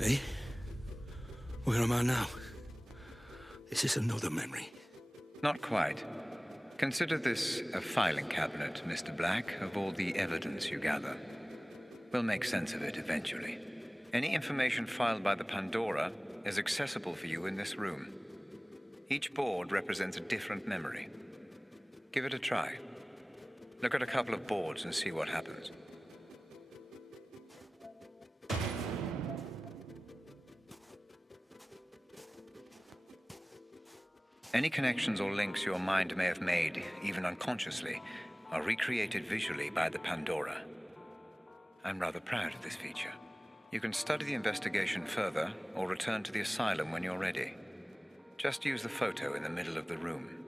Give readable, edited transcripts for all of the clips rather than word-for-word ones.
Eh? Where am I now? Is this another memory? Not quite. Consider this a filing cabinet, Mr. Black, of all the evidence you gather. We'll make sense of it eventually. Any information filed by the Pandora is accessible for you in this room. Each board represents a different memory. Give it a try. Look at a couple of boards and see what happens. Any connections or links your mind may have made, even unconsciously, are recreated visually by the Pandora. I'm rather proud of this feature. You can study the investigation further, or return to the asylum when you're ready. Just use the photo in the middle of the room.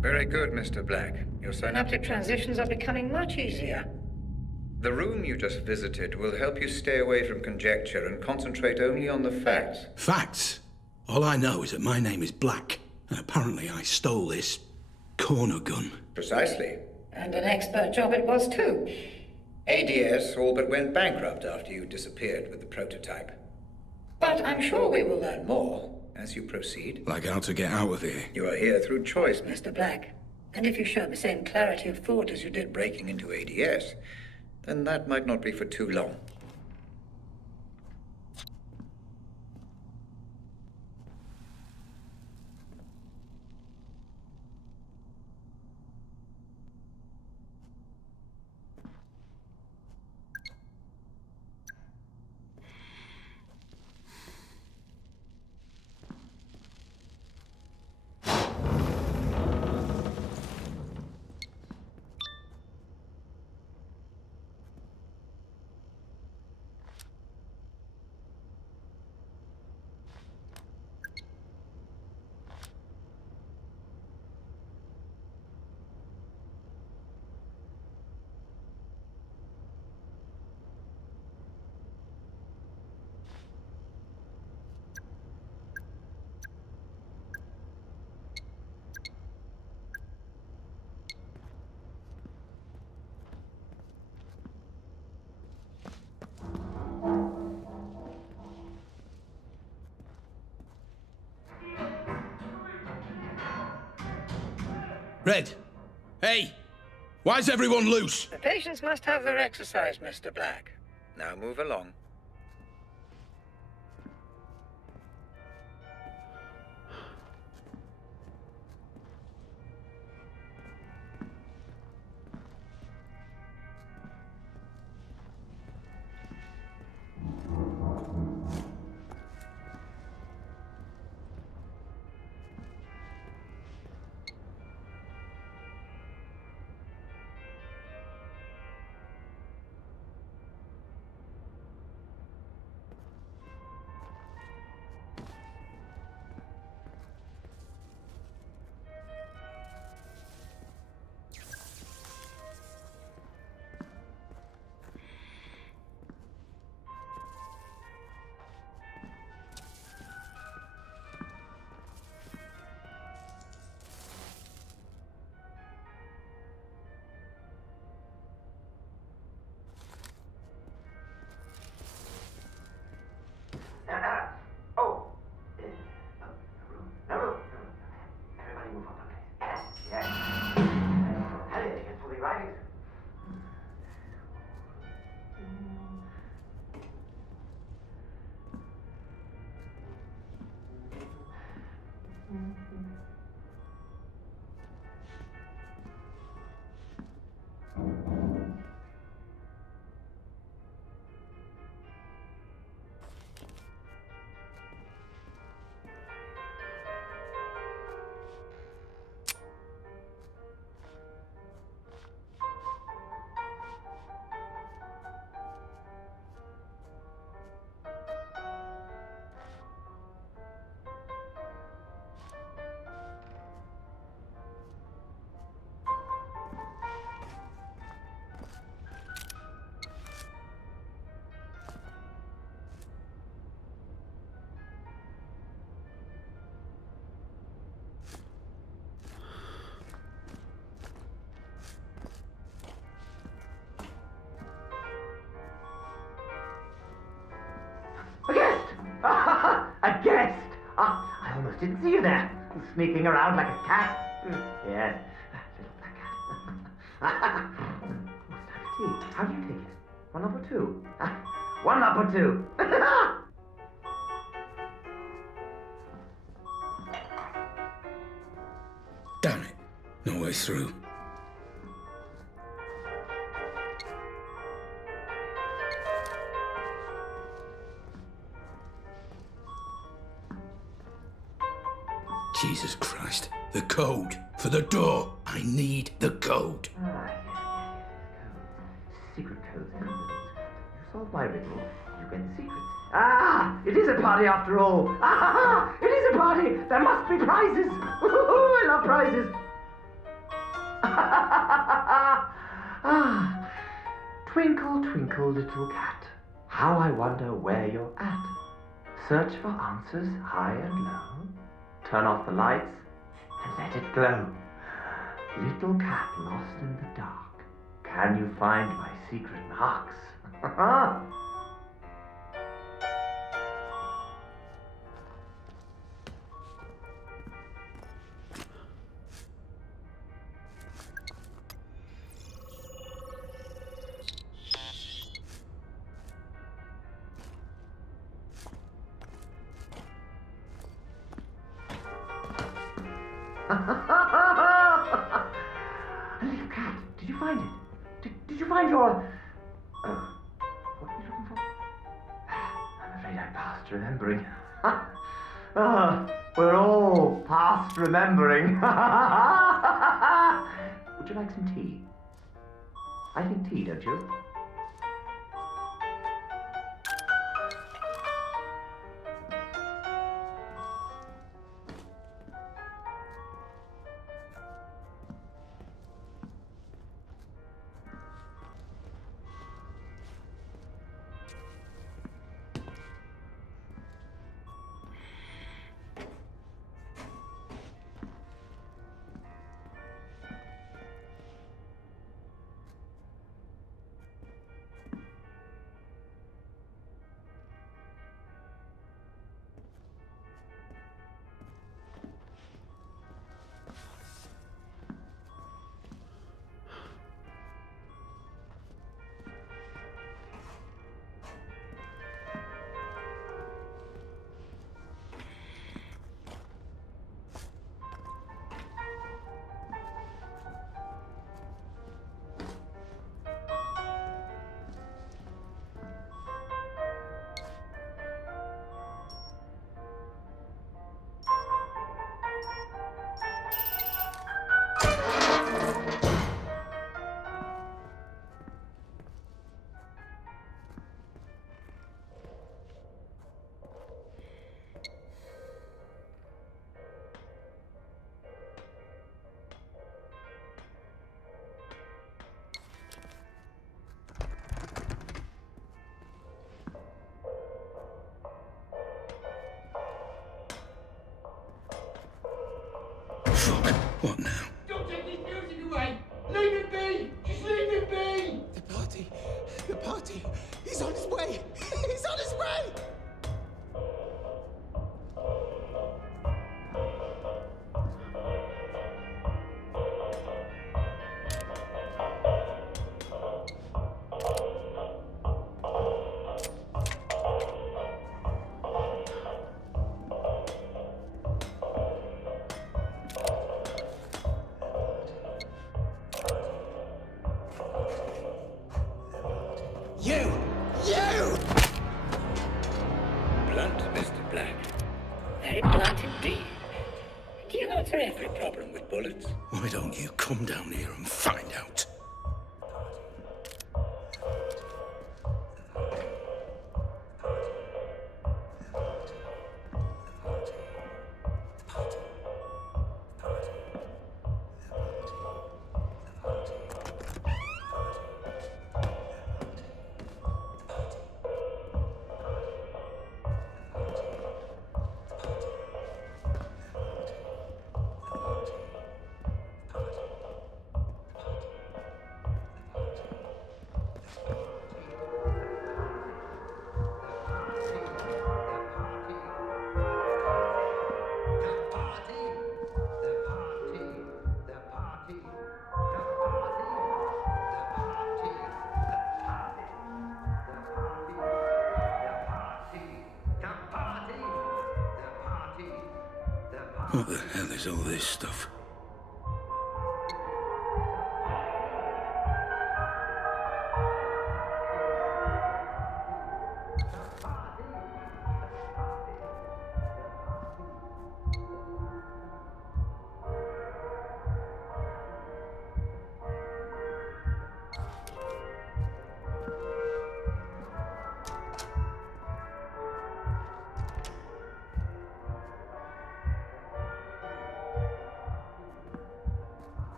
Very good, Mr. Black. Your synaptic transitions are becoming much easier. The room you just visited will help you stay away from conjecture and concentrate only on the facts. Facts? All I know is that my name is Black, and apparently I stole this corner gun. Precisely. And an expert job it was too. ADS all but went bankrupt after you disappeared with the prototype. But I'm sure we will learn more as you proceed. Like how to get out of here. You are here through choice, Mr. Black. And if you show the same clarity of thought as you did breaking into ADS, then that might not be for too long. Red! Hey! Why's everyone loose? The patients must have their exercise, Mr. Black. Now move along. A guest! I almost didn't see you there, sneaking around like a cat. Yes, little black cat. What's that for tea? How do you take it? 1 up or 2? 1 up or 2? Damn it. No way through. Jesus Christ. The code. For the door. I need the code. Yes. Secret codes and riddles. You solve my riddle, you get the secrets. It is a party after all. It is a party. There must be prizes. I love prizes. Twinkle, twinkle, little cat. How I wonder where you're at. Search for answers high and low. Turn off the lights and let it glow. Little cat lost in the dark. Can you find my secret marks? Little cat, did you find it? Did you find your... what are you looking for? I'm afraid I'm past remembering. We're all past remembering. Would you like some tea? I think tea, don't you? Fuck. What now? Don't take his music away! Leave it be! Just leave it be! The party, he's on his way! He's on his way! Indeed. Do you answer every problem with bullets? Why don't you come down here and find out? What the hell is all this stuff?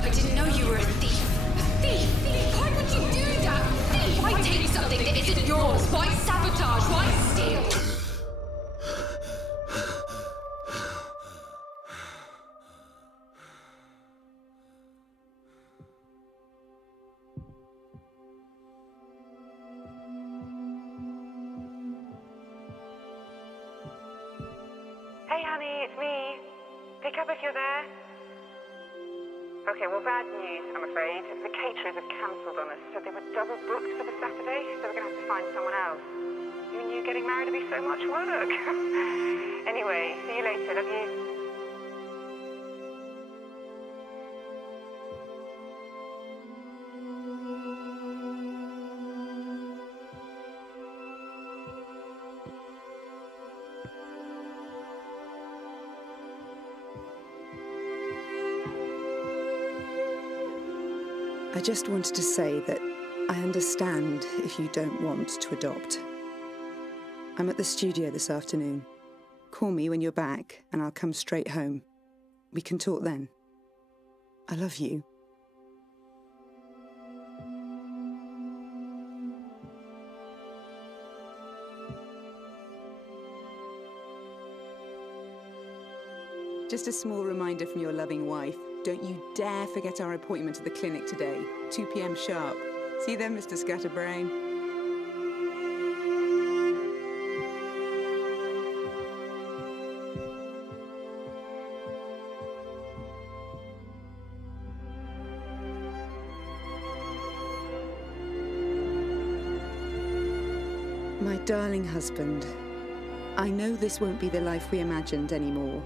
I didn't know you were a thief. A thief? Why would you do that? Thief! Why take something that isn't yours? Why sabotage? Why steal? Hey honey, it's me. Pick up if you're there. Okay, well, bad news, I'm afraid. The caterers have cancelled on us, so they were double booked for the Saturday, so we're going to have to find someone else. Who knew getting married would be so much work? Anyway, see you later, love you. I just wanted to say that I understand if you don't want to adopt. I'm at the studio this afternoon. Call me when you're back and I'll come straight home. We can talk then. I love you. Just a small reminder from your loving wife. Don't you dare forget our appointment at the clinic today, 2 p.m. sharp. See you then, Mr. Scatterbrain. My darling husband, I know this won't be the life we imagined anymore.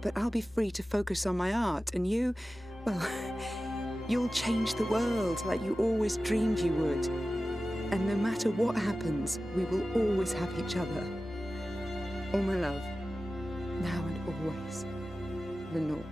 But I'll be free to focus on my art, and you, well, you'll change the world like you always dreamed you would. And no matter what happens, we will always have each other. All my love, now and always, Lenore.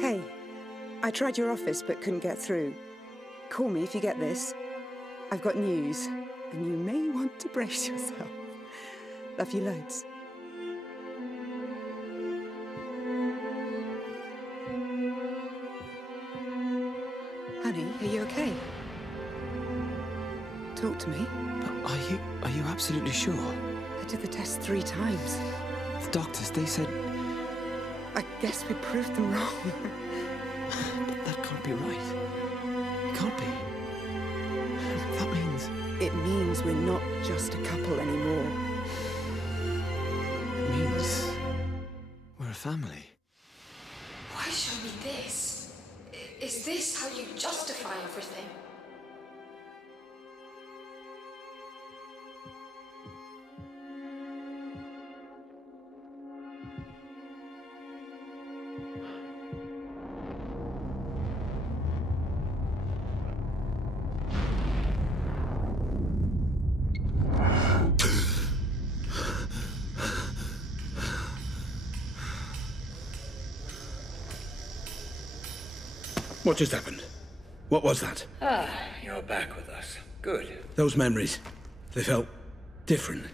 Hey, I tried your office but couldn't get through. Call me if you get this. I've got news, and you may want to brace yourself. Love you loads. Honey, are you okay? Talk to me. But are you absolutely sure? I did the test 3 times. The doctors, they said... I guess we proved them wrong. But that can't be right. It can't be. That means... It means we're not just a couple anymore. It means... we're a family. Why show me this? Is this how you justify everything? What just happened? What was that? Ah, you're back with us. Good. Those memories, they felt different.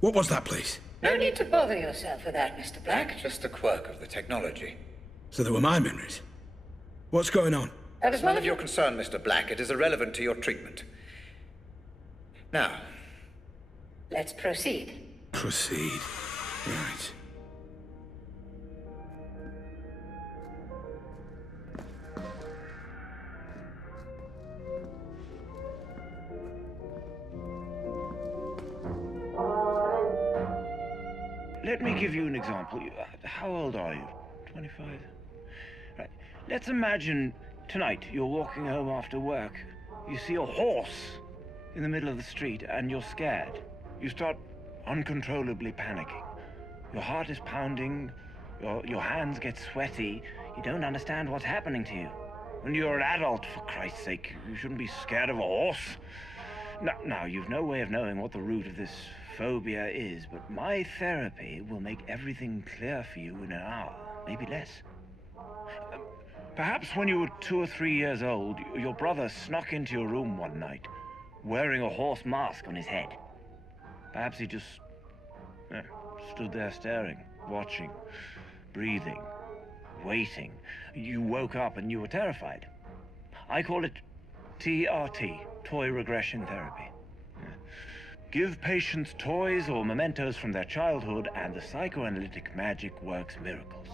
What was that place? No need to bother yourself with that, Mr. Black. Just a quirk of the technology. So they were my memories. What's going on? That is None of your concern, Mr. Black. It is irrelevant to your treatment. Now. Let's proceed. Proceed. Right. Let me give you an example. How old are you? 25? Right. Let's imagine tonight you're walking home after work. You see a horse in the middle of the street and you're scared. You start uncontrollably panicking. Your heart is pounding, your hands get sweaty. You don't understand what's happening to you. When you're an adult, for Christ's sake, you shouldn't be scared of a horse. Now, you've no way of knowing what the root of this phobia is, but my therapy will make everything clear for you in an hour, maybe less. Perhaps when you were 2 or 3 years old, your brother snuck into your room one night, wearing a horse mask on his head. Perhaps he just stood there staring, watching, breathing, waiting. You woke up and you were terrified. I call it TRT, Toy Regression Therapy. Give patients toys or mementos from their childhood, and the psychoanalytic magic works miracles.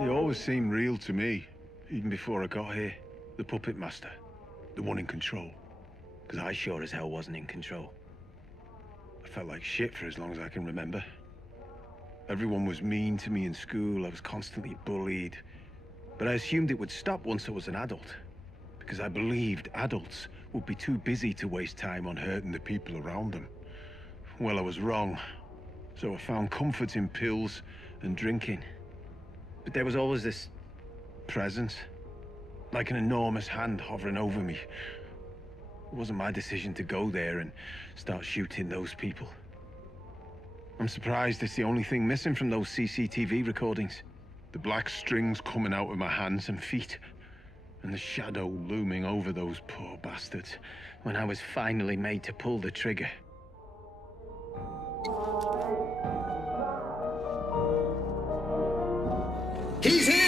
He always seemed real to me, even before I got here. The puppet master, the one in control. Because I sure as hell wasn't in control. I felt like shit for as long as I can remember. Everyone was mean to me in school. I was constantly bullied. But I assumed it would stop once I was an adult, because I believed adults would be too busy to waste time on hurting the people around them. Well, I was wrong. So I found comfort in pills and drinking. But there was always this presence, like an enormous hand hovering over me. It wasn't my decision to go there and start shooting those people. I'm surprised it's the only thing missing from those CCTV recordings. The black strings coming out of my hands and feet, and the shadow looming over those poor bastards when I was finally made to pull the trigger. He's here!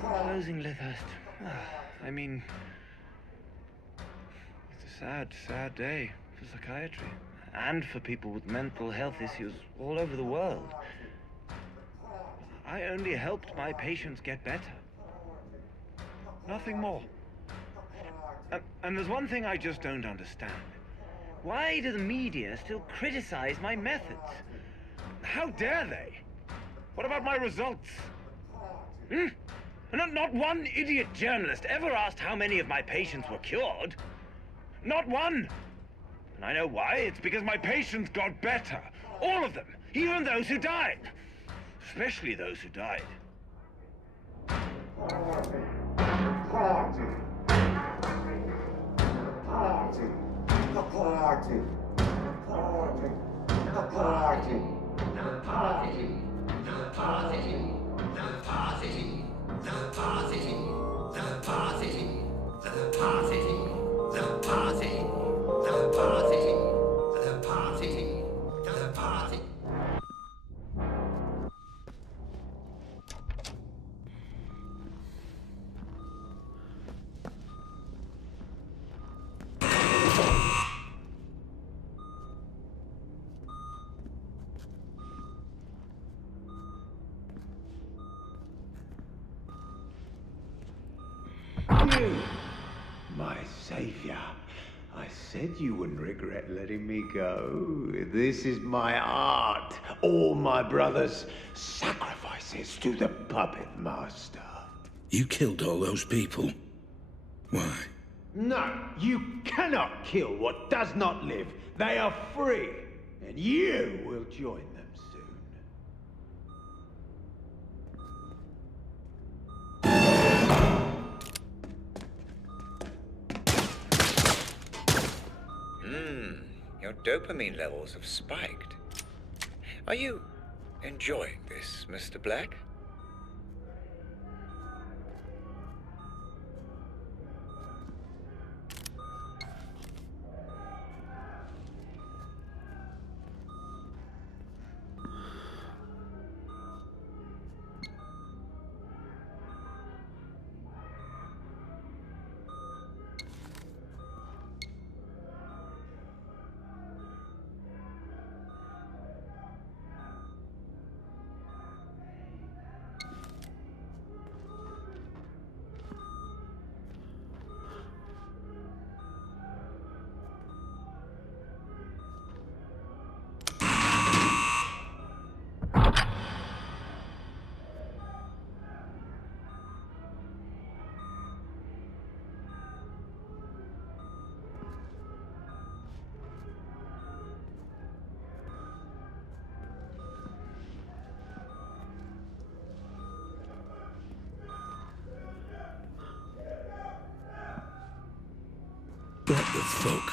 Closing Lythurst. I mean, it's a sad day for psychiatry and for people with mental health issues all over the world. I only helped my patients get better. Nothing more. And there's one thing I just don't understand. Why do the media still criticize my methods? How dare they? What about my results? Not one idiot journalist ever asked how many of my patients were cured. Not one. And I know why. It's because my patients got better. All of them. Even those who died. Especially those who died. Party. Party. Party. The party. The party. The party. The party. The party. The party. The party, the party, the party, the party, the party, the party, the party. My savior, I said you wouldn't regret letting me go. This is my art. All my brothers' sacrifices to the puppet master. You killed all those people. Why? No, you cannot kill what does not live. They are free, and you will join them soon. Your dopamine levels have spiked. Are you enjoying this, Mr. Black? What the fuck?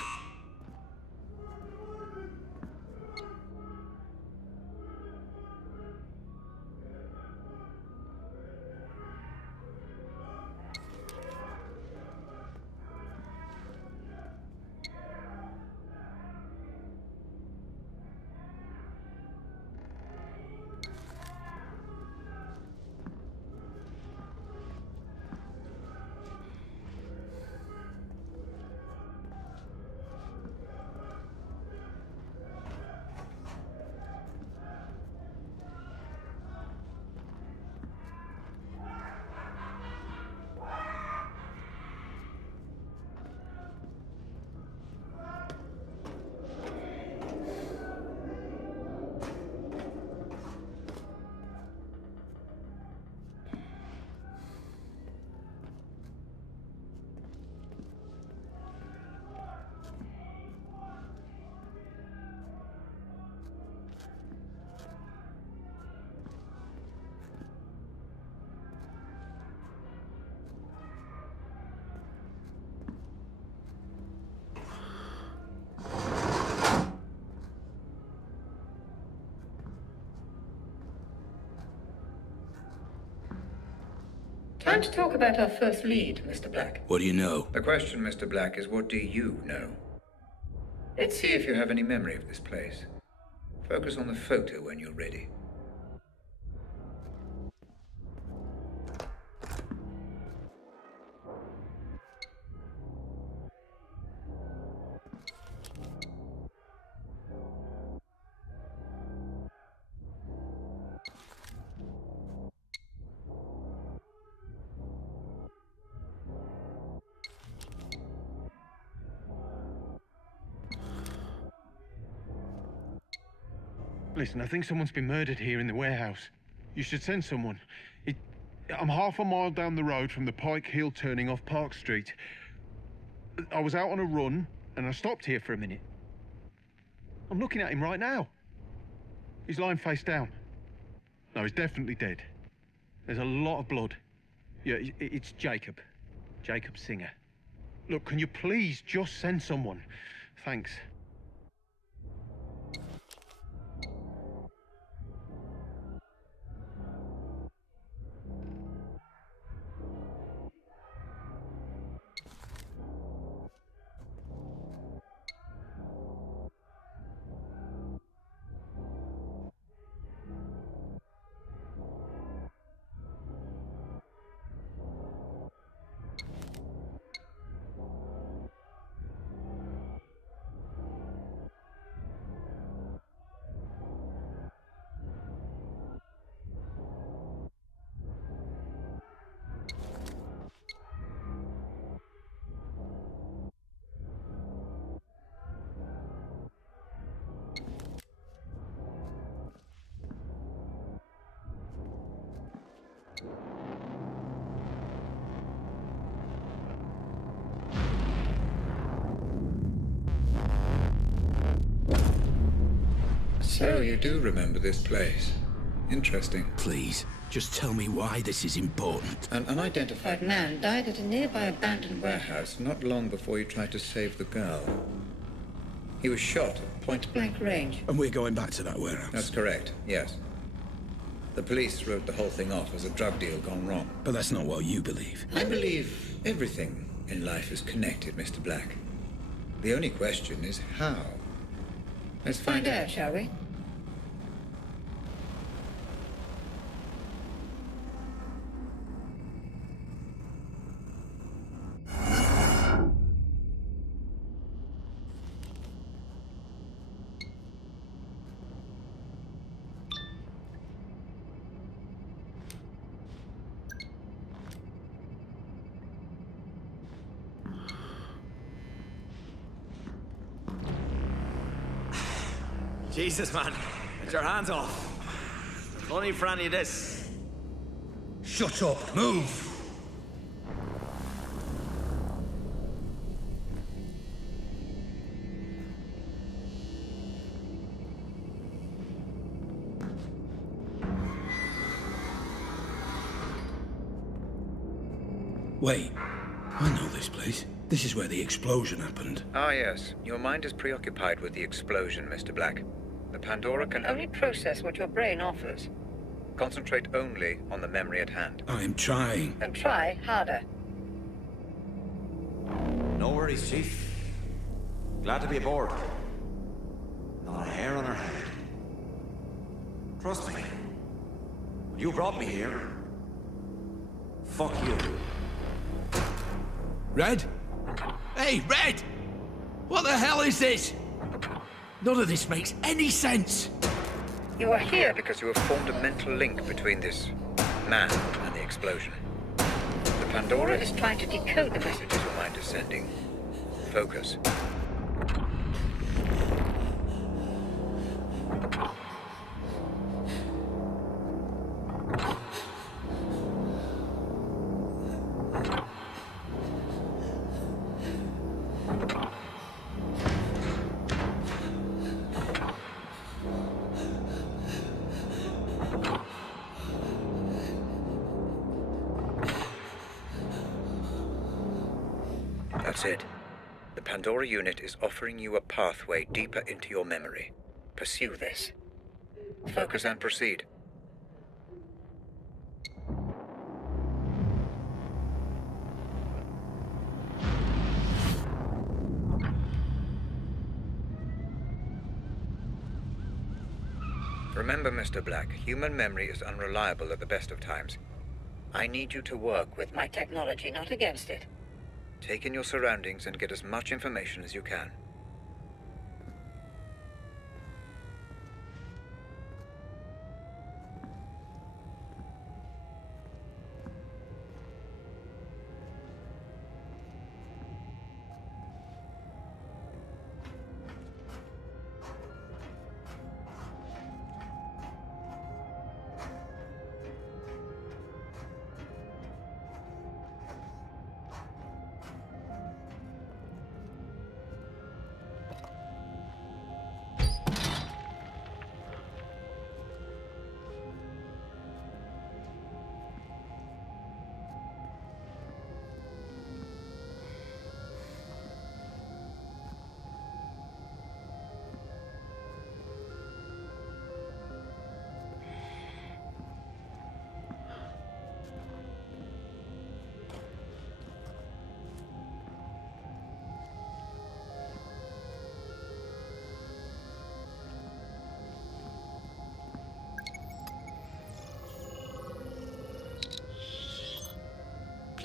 Time to talk about our first lead, Mr. Black. What do you know? The question, Mr. Black, is what do you know? Let's see if you have any memory of this place. Focus on the photo when you're ready. Listen, I think someone's been murdered here in the warehouse. You should send someone. I'm half a mile down the road from the Pike Hill turning off Park Street. I was out on a run, and I stopped here for a minute. I'm looking at him right now. He's lying face down. No, he's definitely dead. There's a lot of blood. Yeah, it's Jacob. Jacob Singer. Look, can you please just send someone? Thanks. So you do remember this place. Interesting. Please, just tell me why this is important. An unidentified Man died at a nearby abandoned warehouse. warehouse not long before you tried to save the girl. He was shot at Point-blank range. And we're going back to that warehouse. That's correct, yes. The police wrote the whole thing off as a drug deal gone wrong. But that's not what you believe. I believe everything in life is connected, Mr. Black. The only question is how. Let's find out, shall we? Jesus, man. Get your hands off. No need for any of this. Shut up! Move! Wait. I know this place. This is where the explosion happened. Ah, yes. Your mind is preoccupied with the explosion, Mr. Black. The Pandora can Only process what your brain offers. concentrate only on the memory at hand. I am trying. And try harder. No worries, Chief. Glad to be aboard. Not a hair on our head. Trust me. You brought me here. Fuck you. Red? Hey, Red! What the hell is this? None of this makes any sense. You are here because you have formed a mental link between this man and the explosion. The Pandora is trying to decode the messages your mind is sending. Focus. That's it. The Pandora unit is offering you a pathway deeper into your memory. Pursue this. Focus and proceed. Remember, Mr. Black, human memory is unreliable at the best of times. I need you to work with My technology, not against it. Take in your surroundings and get as much information as you can.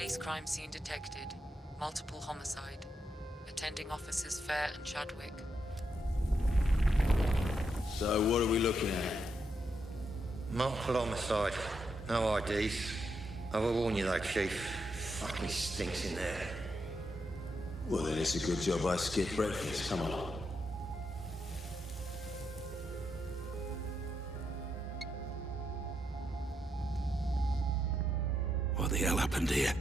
Police crime scene detected. Multiple homicide. Attending officers Fair and Chadwick. So what are we looking at? Multiple homicide. No IDs. I will warn you though, Chief. Fucking stinks in there. Well, then it's a good job I skipped breakfast. Come on. What the hell happened here?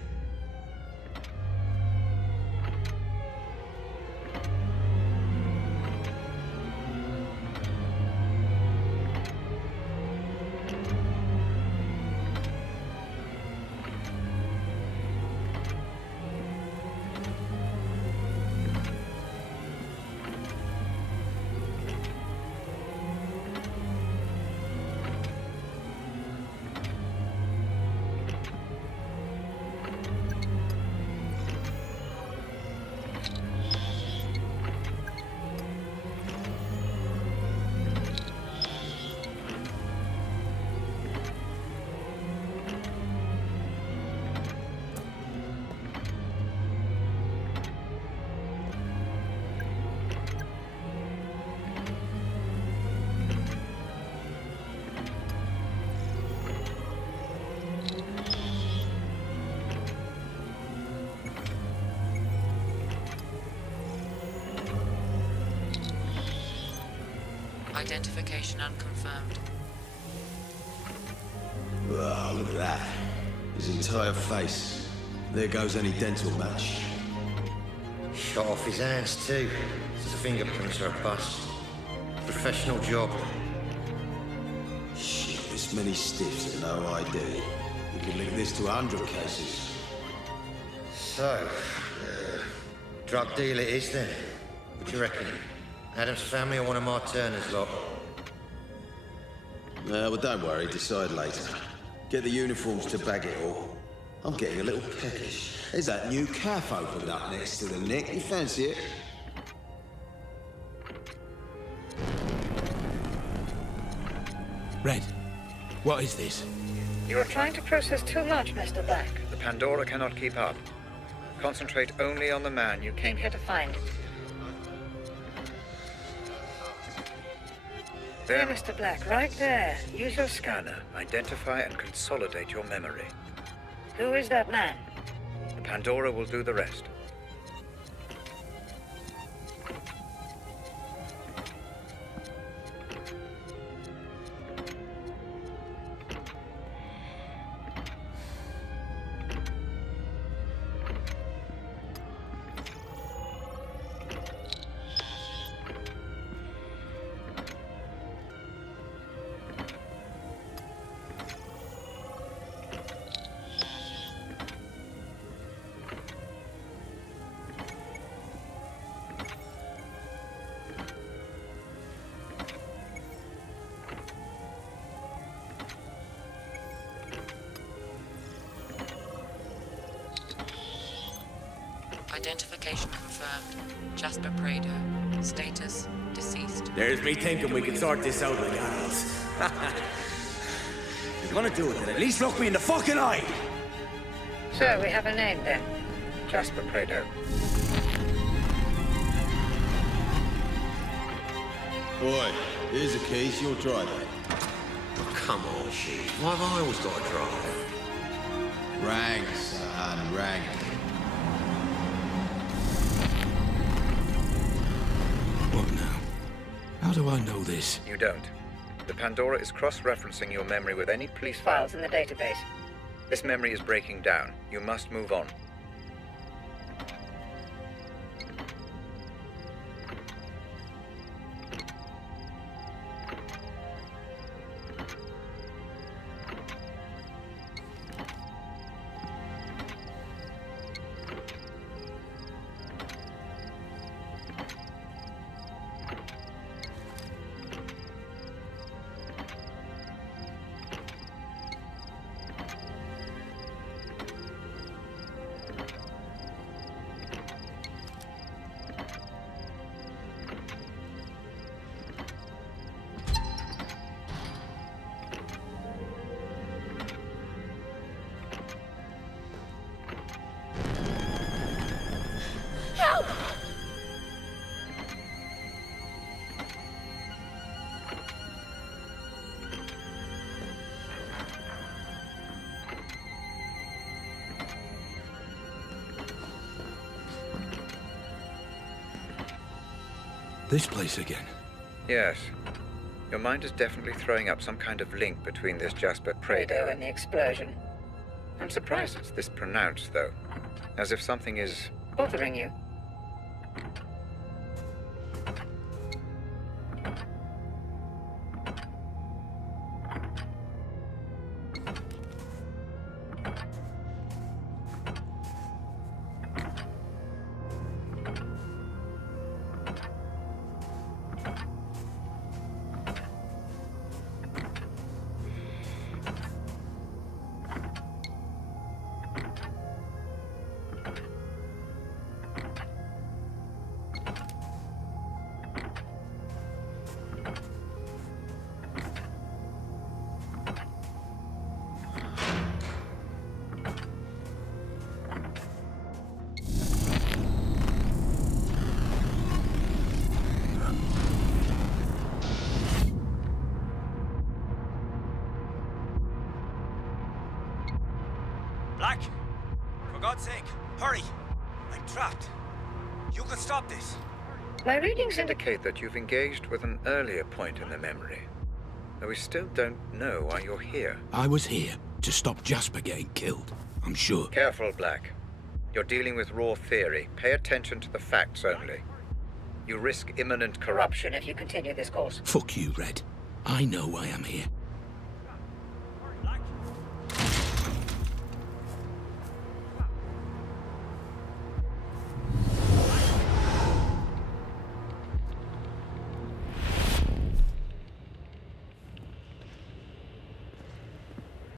Identification unconfirmed. Oh, look at that. His entire face. There goes any dental match. Shot off his hands too. His fingerprints are a bust. Professional job. Shit, this many stiffs and no ID. We could link this to 100 cases. So, drug deal it is then. What do you reckon? Adam's family or one of my Turner's lot? Well, don't worry, decide later. Get the uniforms to bag it all. I'm getting a little peckish. There's that new cafe opened up next to the Nick. You fancy it? Red, what is this? You are trying to process too much, Mr. Black. The Pandora cannot keep up. Concentrate only on the man you Came here to find. There, Mr. Black, right there. Use your scanner. Identify and consolidate your memory. Who is that man? The Pandora will do the rest. Identification confirmed. Jasper Prado. Status, deceased. There's me thinking we can sort this out with animals. If you're gonna do it, then at least look me in the fucking eye! So, we have a name then. Jasper Prado. Boy, here's a case, you'll drive it. Oh, come on, Chief. Why have I always got to drive? Rang, son, rang. What now? How do I know this? You don't. The Pandora is cross-referencing your memory with any police Files in the database. This memory is breaking down. You must move on. This place again? Yes. Your mind is definitely throwing up some kind of link between this Jasper Prado and the explosion. I'm surprised it's this pronounced, though. As if something is... bothering you. Black! For God's sake, hurry! I'm trapped. You can stop this. My readings indicate that you've engaged with an earlier point in the memory. Though we still don't know why you're here. I was here to stop Jasper getting killed, I'm sure. Careful, Black. You're dealing with raw theory. Pay attention to the facts only. You risk imminent corruption if you continue this course. Fuck you, Red. I know why I'm here.